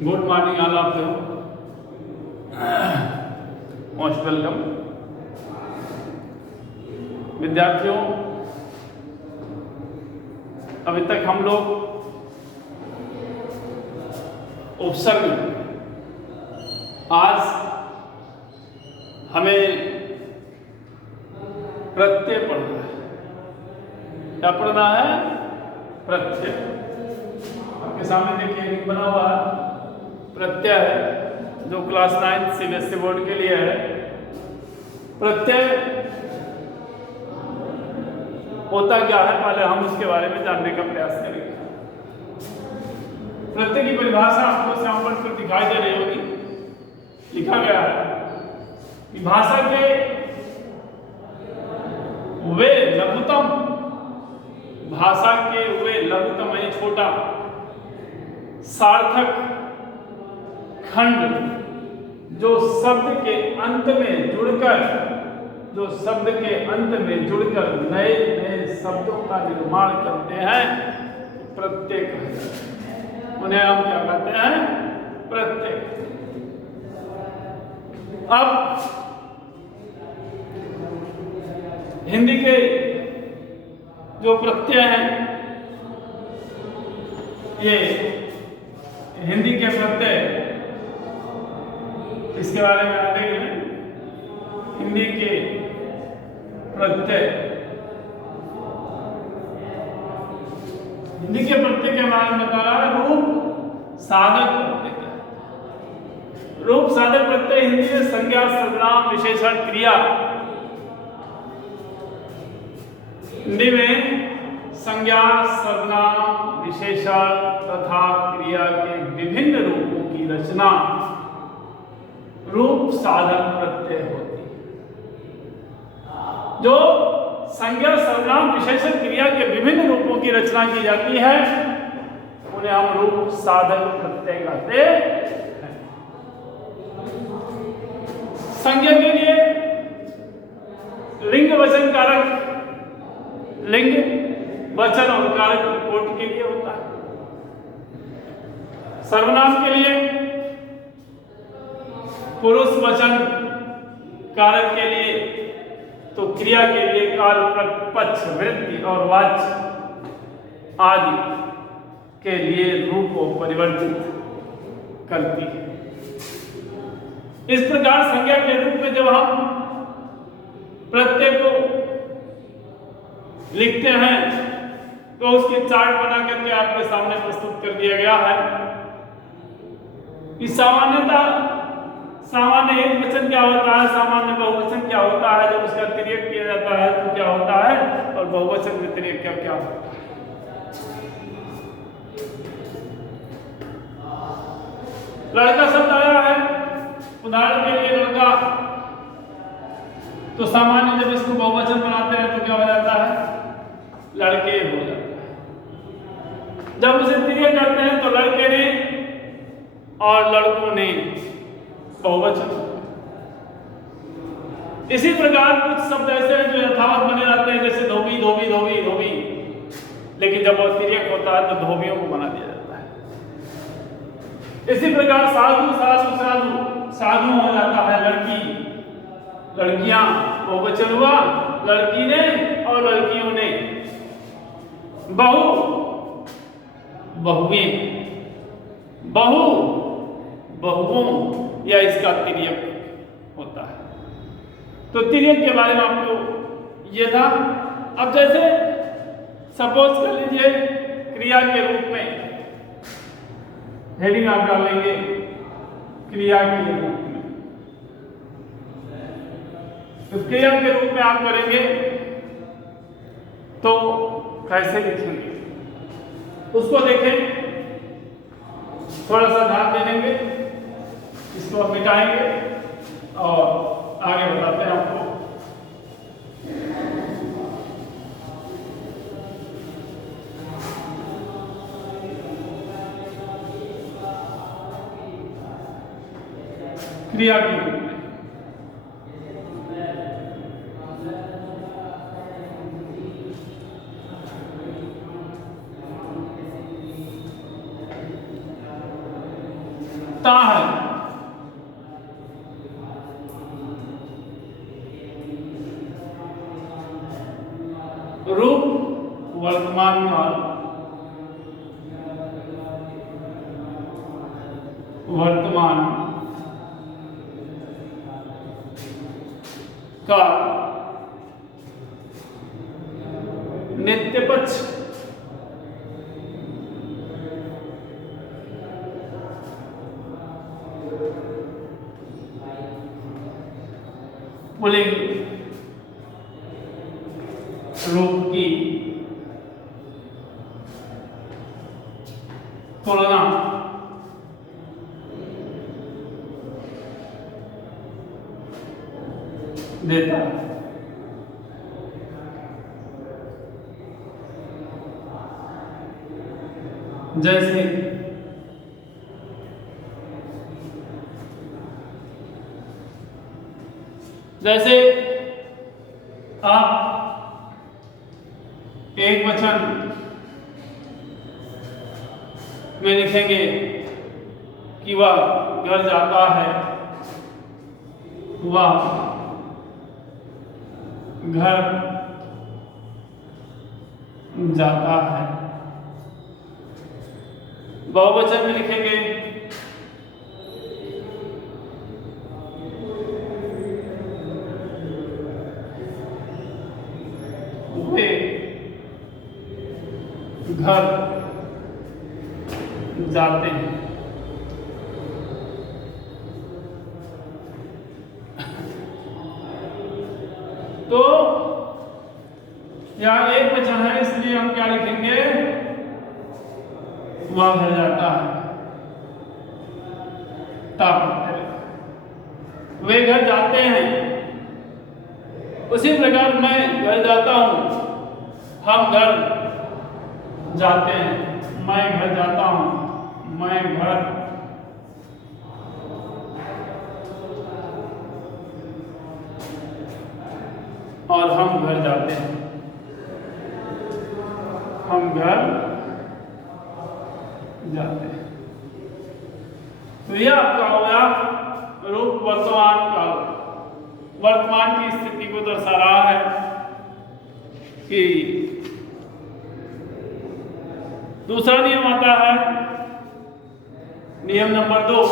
Good morning all of you, most welcome. विद्यार्थियों, अभी तक हम लोग उपसर्ग, आज हमें प्रत्यय पढ़ना है। क्या पढ़ना है? प्रत्यय। आपके सामने देखिए लिंक बना हुआ है, प्रत्यय है, जो क्लास 9 सीबीएसई बोर्ड के लिए है। प्रत्यय होता क्या है, पहले हम उसके बारे में जानने का प्रयास करेंगे। प्रत्यय की परिभाषा आपको सैंपल पर दिखाई दे रही होगी। लिखा गया है कि भाषा के वे लघुतम, भाषा के वे लघुतम यानी छोटा सार्थक खंड जो शब्द के अंत में जुड़कर नए नए शब्दों का निर्माण करते हैं, प्रत्यय कहते हैं। उन्हें हम क्या कहते हैं? प्रत्यय। अब हिंदी के जो प्रत्यय हैं, ये हिंदी के प्रत्यय, इसके बारे में आते हैं। हिंदी के प्रत्यय, हिंदी के प्रत्यय के बारे में बता रहा है रूप साधक प्रत्यय। रूप साधक प्रत्यय हिंदी में संज्ञा, सर्वनाम, विशेषण, क्रिया, हिंदी में संज्ञा, सर्वनाम, विशेषण तथा क्रिया के विभिन्न रूपों की रचना रूप साधक प्रत्यय होती है। जो संज्ञा, सर्वनाम, विशेषण, क्रिया के विभिन्न रूपों die रचना की जाती है, उन्हें हम रूप साधक प्रत्यय कहते हैं। संज्ञा के लिए लिंग, वचन, कारक, लिंग, वचन और कारक कोटि के लिए होता है। सर्वनाम के लिए पुरुष, वचन, कारक के लिए तो क्रिया के लिए काल, पक्ष, वृत्ति और वाच्य आदि के लिए रूप को परिवर्तित करती है। इस प्रकार संज्ञा के रूप में जब हम प्रत्यय को लिखते हैं तो उसकी चार्ट बना करके आपके सामने प्रस्तुत कर दिया गया है कि सामान्य एक वचन क्या होता है, सामान्य बहुवचन क्या होता है, जब उसका तिर्यक किया जाता है तो क्या होता है, और बहुवचन में तिर्यक क्या होता है। लड़का शब्द आया है, उदाहरण के लिए लड़का, तो सामान्य जब इसको बहुवचन बनाते हैं तो क्या हो जाता है? लड़के हो जाता है। जब उसे तिर्यक करते हैं तो लड़के ने और लड़कों ने, बहुवचन। इसी प्रकार कुछ शब्द ऐसे हैं जो यथावत बने रहते हैं, जैसे धोबी, धोबी, धोबी, धोबी, लेकिन जब वो तिर्यक होता है तो धोबियों को बना दिया जाता है। इसी प्रकार साधु, साधु, साधु, साधु हो जाता है लड़की, लड़कियां, बहुवचन हुआ, लड़की ने और लड़कियों ने। बहु, बहुएं, बहु, बहुओं, या इसका तिर्यक होता है। तो तिर्यक के बारे में आपको ये था। अब जैसे सपोज कर लीजिए क्रिया के रूप में हेडिंग आप डालेंगे, क्रिया के रूप में, तो क्रिया के रूप में आप करेंगे तो कैसे लिखेंगे उसको देखें, थोड़ा सा ध्यान दे देंगे, इसको अब मिटाएंगे और आगे बताते हैं आपको। क्रिया के रूप में उठता है। रूप वर्तमान काल, वर्तमान काल। नित्य पक्ष, पुल्लिंग रूप की तुलना देता है। जैसे जैसे आप एक वचन में लिखेंगे कि वह घर जाता है, वह घर जाता है। बहुवचन में लिखेंगे वे घर जाते हैं। तो यहाँ एक वचन है, इसलिए हम क्या लिखेंगे, वह घर जाता है। वे घर जाते हैं। उसी प्रकार मैं घर जाता हूं, हम घर जाते हैं। मैं घर जाता हूं, मैं घर और हम घर जाते हैं, हम घर जाते हैं। तो यह आपका हो गया रूप वर्तमान काल, वर्तमान की स्थिति को दर्शा रहा है कि दूसरा नियम आता है, नियम नंबर 2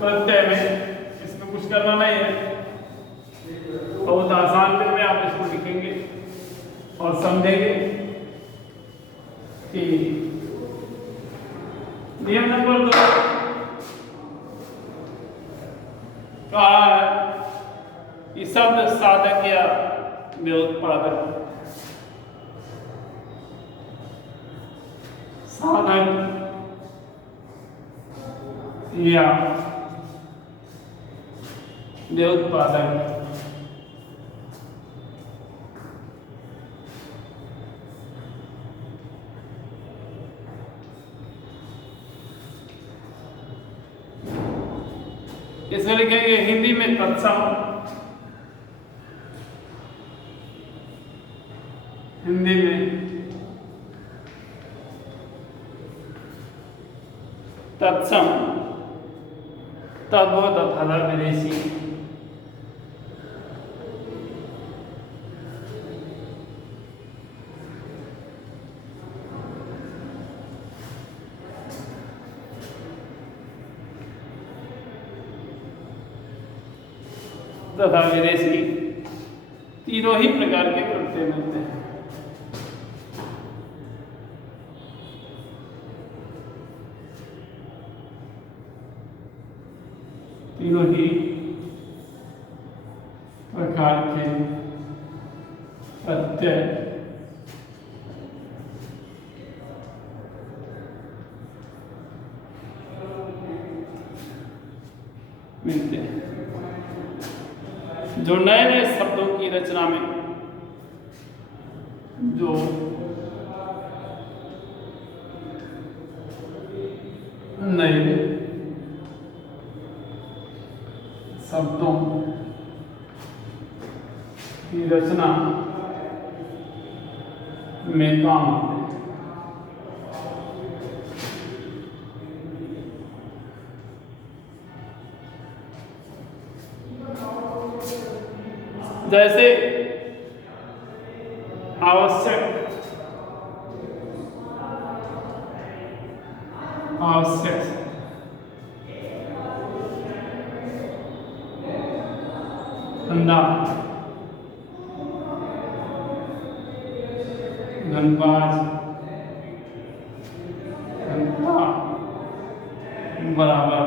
प्रत्यय में। इसमें कुछ करना नहीं है, बहुत आसान वे में आप इसको लिखेंगे और समझेंगे कि नियम नंबर 2 कहा है कि शब्द साधक या व्युत्पादक, साधक या व्युत्पादक इसमें लिखेंगे हिंदी में तत्सम, हिंदी में तत्सम, तद्भव तथा विदेशी। तथा विदेशी तीनों ही प्रकार के प्रत्यय मिलते हैं। तीनों ही प्रकार के प्रत्यय मिलते हैं। जो नए नए शब्दों की रचना में जो नए शब्दों की रचना में काम आते हैं। जैसे आवश्यक, आवश्यक, धंधा, धनबाज, घंटा बराबर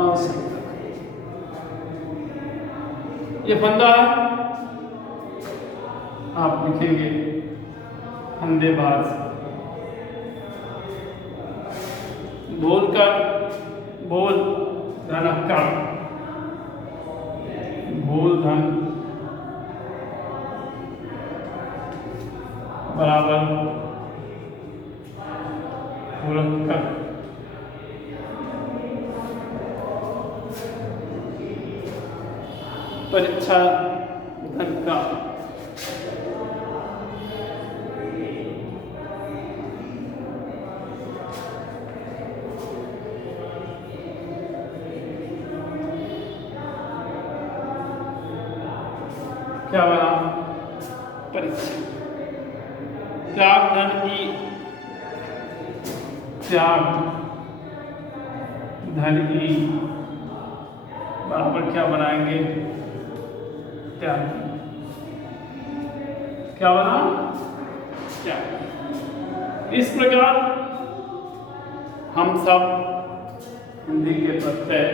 आवश्यकता। ये फंदा है, आप लिखेंगे फंदेबाज। बोलकर, बोल धनक्कड़, बोल धन बराबर भुलक्कड़। परीक्षा धन का, क्या बना परीक्षा। त्याग धन की, त्याग धन की बराबर क्या बनाएंगे, त्याग। क्या बना, त्याग। इस प्रकार हम सब हिंदी के प्रत्यय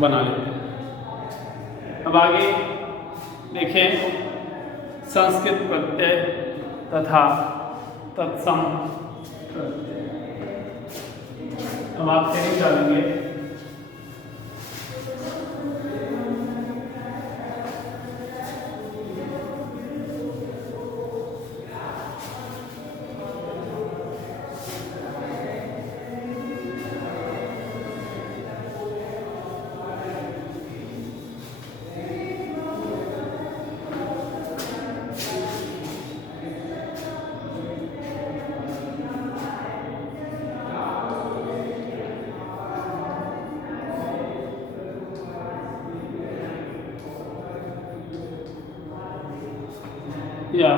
बना लेते हैं। अब आगे देखें संस्कृत प्रत्यय तथा तत्सम प्रत्यय। अब आप ट्रेनिंग डालेंगे। या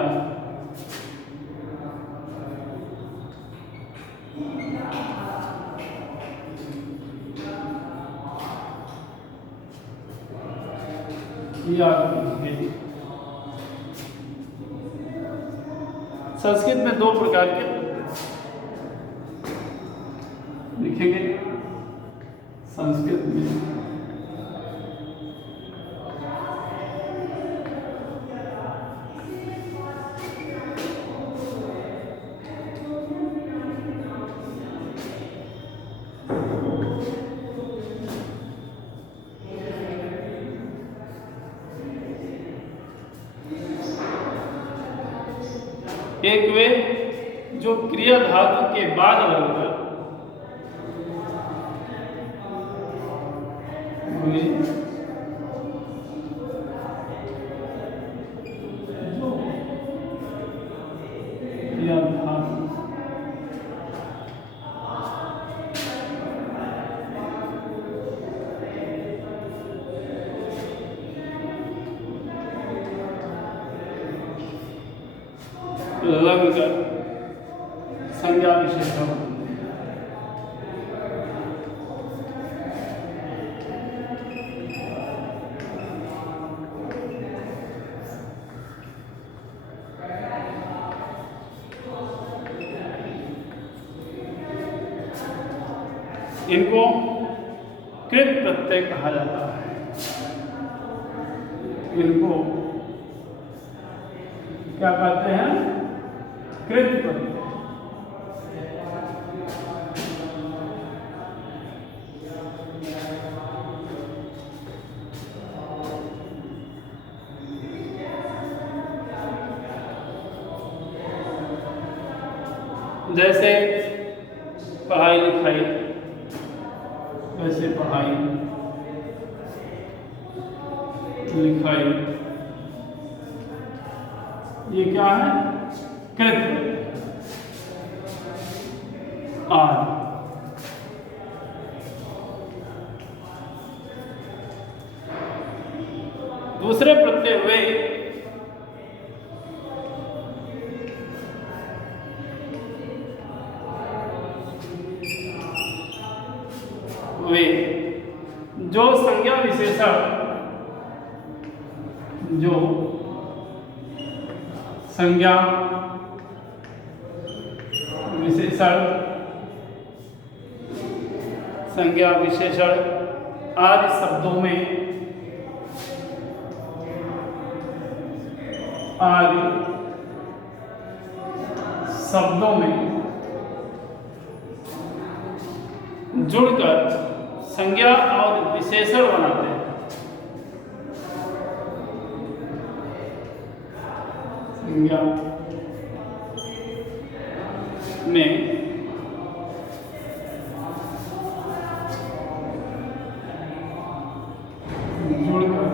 संस्कृत में दो प्रकार के लिखेंगे। संस्कृत में एक वे जो क्रिया धातु के बाद लगकर क्रिया धातु लगकर संज्ञा विशेषण इनको कृत प्रत्यय कहा जाता है। इनको क्या कहते हैं, कृत प्रत्यय। जैसे पढ़ाई लिखाई, वैसे पढ़ाई लिखाई, ये क्या है, कृत आदि। दूसरे प्रत्यय वे जो संज्ञा विशेषण आदि शब्दों में जुड़कर संज्ञा और विशेषण बनाते हैं। संज्ञा में जुड़कर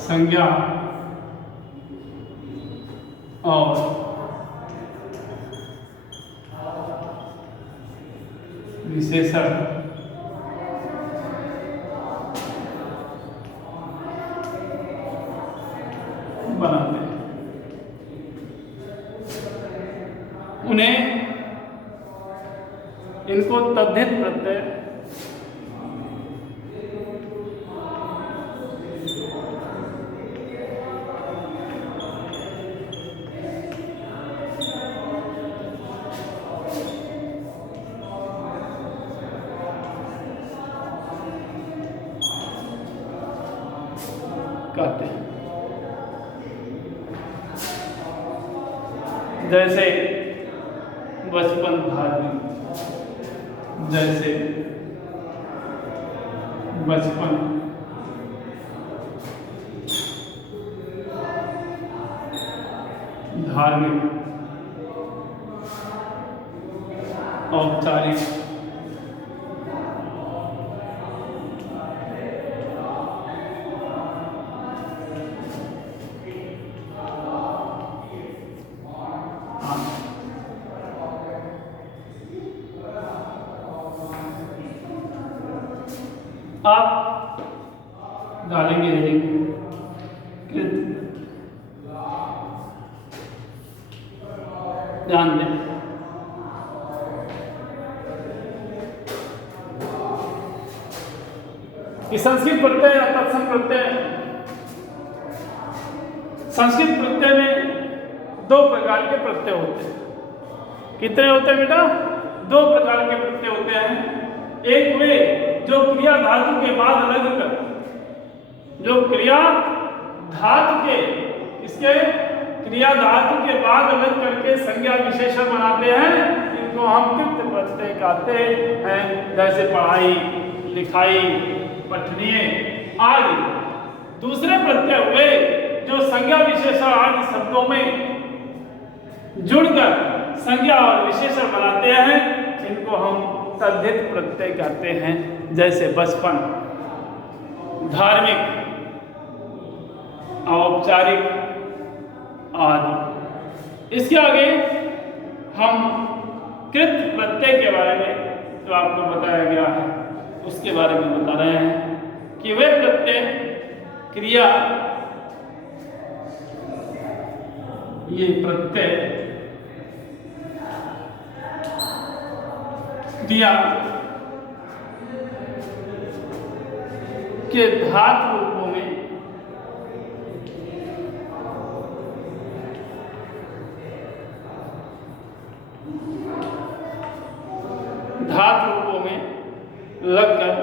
संज्ञा और विशेषण बनाते हैं। उन्हें इनको तद्धित प्रत्यय कहते हैं। जैसे बचपन धार्मिक, जैसे बचपन धार्मिक, औपचारिक, आप डालेंगे हेडिंग ध्यान दें। कि संस्कृत प्रत्यय या तत्सम प्रत्यय, संस्कृत प्रत्यय में दो प्रकार के प्रत्यय होते हैं। कितने होते हैं बेटा? दो प्रकार के प्रत्यय होते हैं। एक वे जो क्रिया धातु के बाद लग कर, जो क्रिया धातु के इसके क्रिया धातु के बाद लग करके संज्ञा विशेषण बनाते हैं, इनको हम कृत प्रत्यय कहते हैं। जैसे पढ़ाई, लिखाई, पठनीय आदि। दूसरे प्रत्यय हुए जो संज्ञा विशेषण आदि शब्दों में जुड़कर संज्ञा और विशेषण बनाते हैं, इनको हम तद्धित प्रत्यय कहते हैं। जैसे बचपन, धार्मिक, औपचारिक आदि। इसके आगे हम कृत प्रत्यय के बारे में जो आपको बताया गया है उसके बारे में बता रहे हैं कि वे प्रत्यय क्रिया, ये प्रत्यय क्रिया के धातु रूपों में लगकर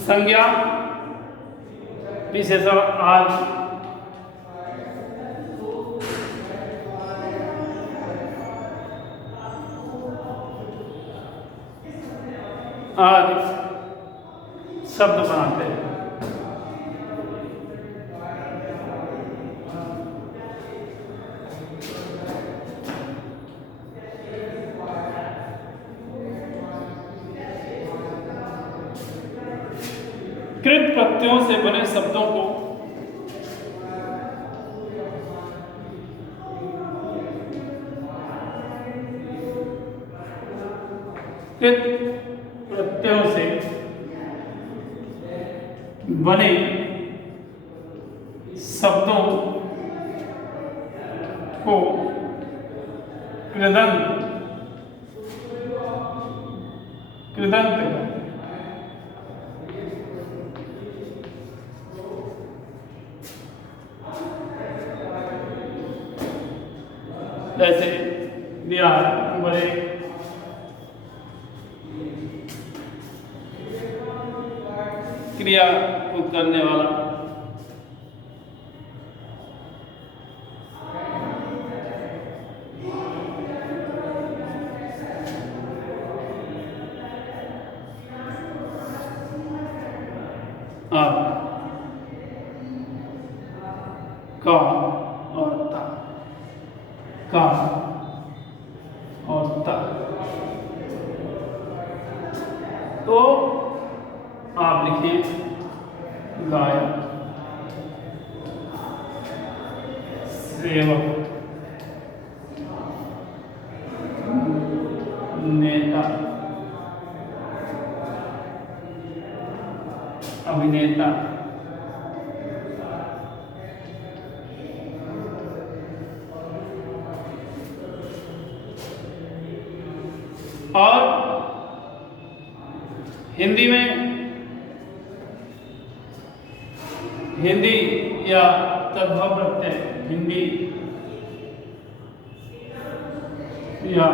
संज्ञा विशेषण आदि शब्द बनाते हैं। कृत प्रत्ययों से बने शब्दों को कृत प्रत्ययों से बने शब्दों को कृदंत कहते हैं। जैसे दिया नंबर 1, क्रिया को करने वाला, आप का और ता, का और ता। तो आप लिखिए गायक, सेवक, नेता, अभिनेता, और हिंदी में हिंदी या तद्भव प्रत्यय, हिंदी या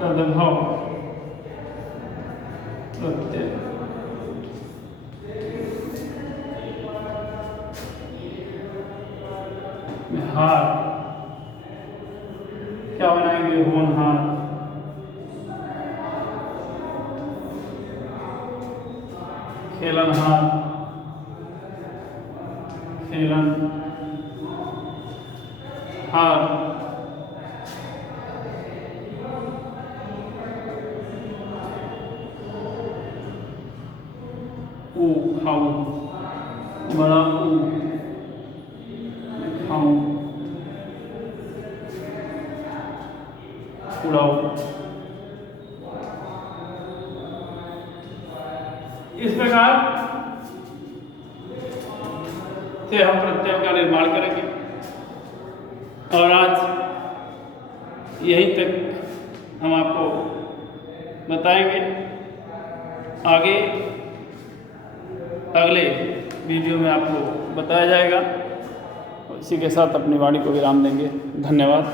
तद्भव प्रत्यय, हार क्या बनाएंगे? होनहार, खेलनहार, खेलन हार, ऊ खाऊ, बड़ा ऊ खाऊ, उड़ाऊ। इस प्रकार से हम प्रत्ययों का निर्माण करेंगे और आज यहीं तक हम आपको बताएंगे। आगे अगले वीडियो में आपको बताया जाएगा। इसी के साथ अपनी वाणी को विराम देंगे। धन्यवाद।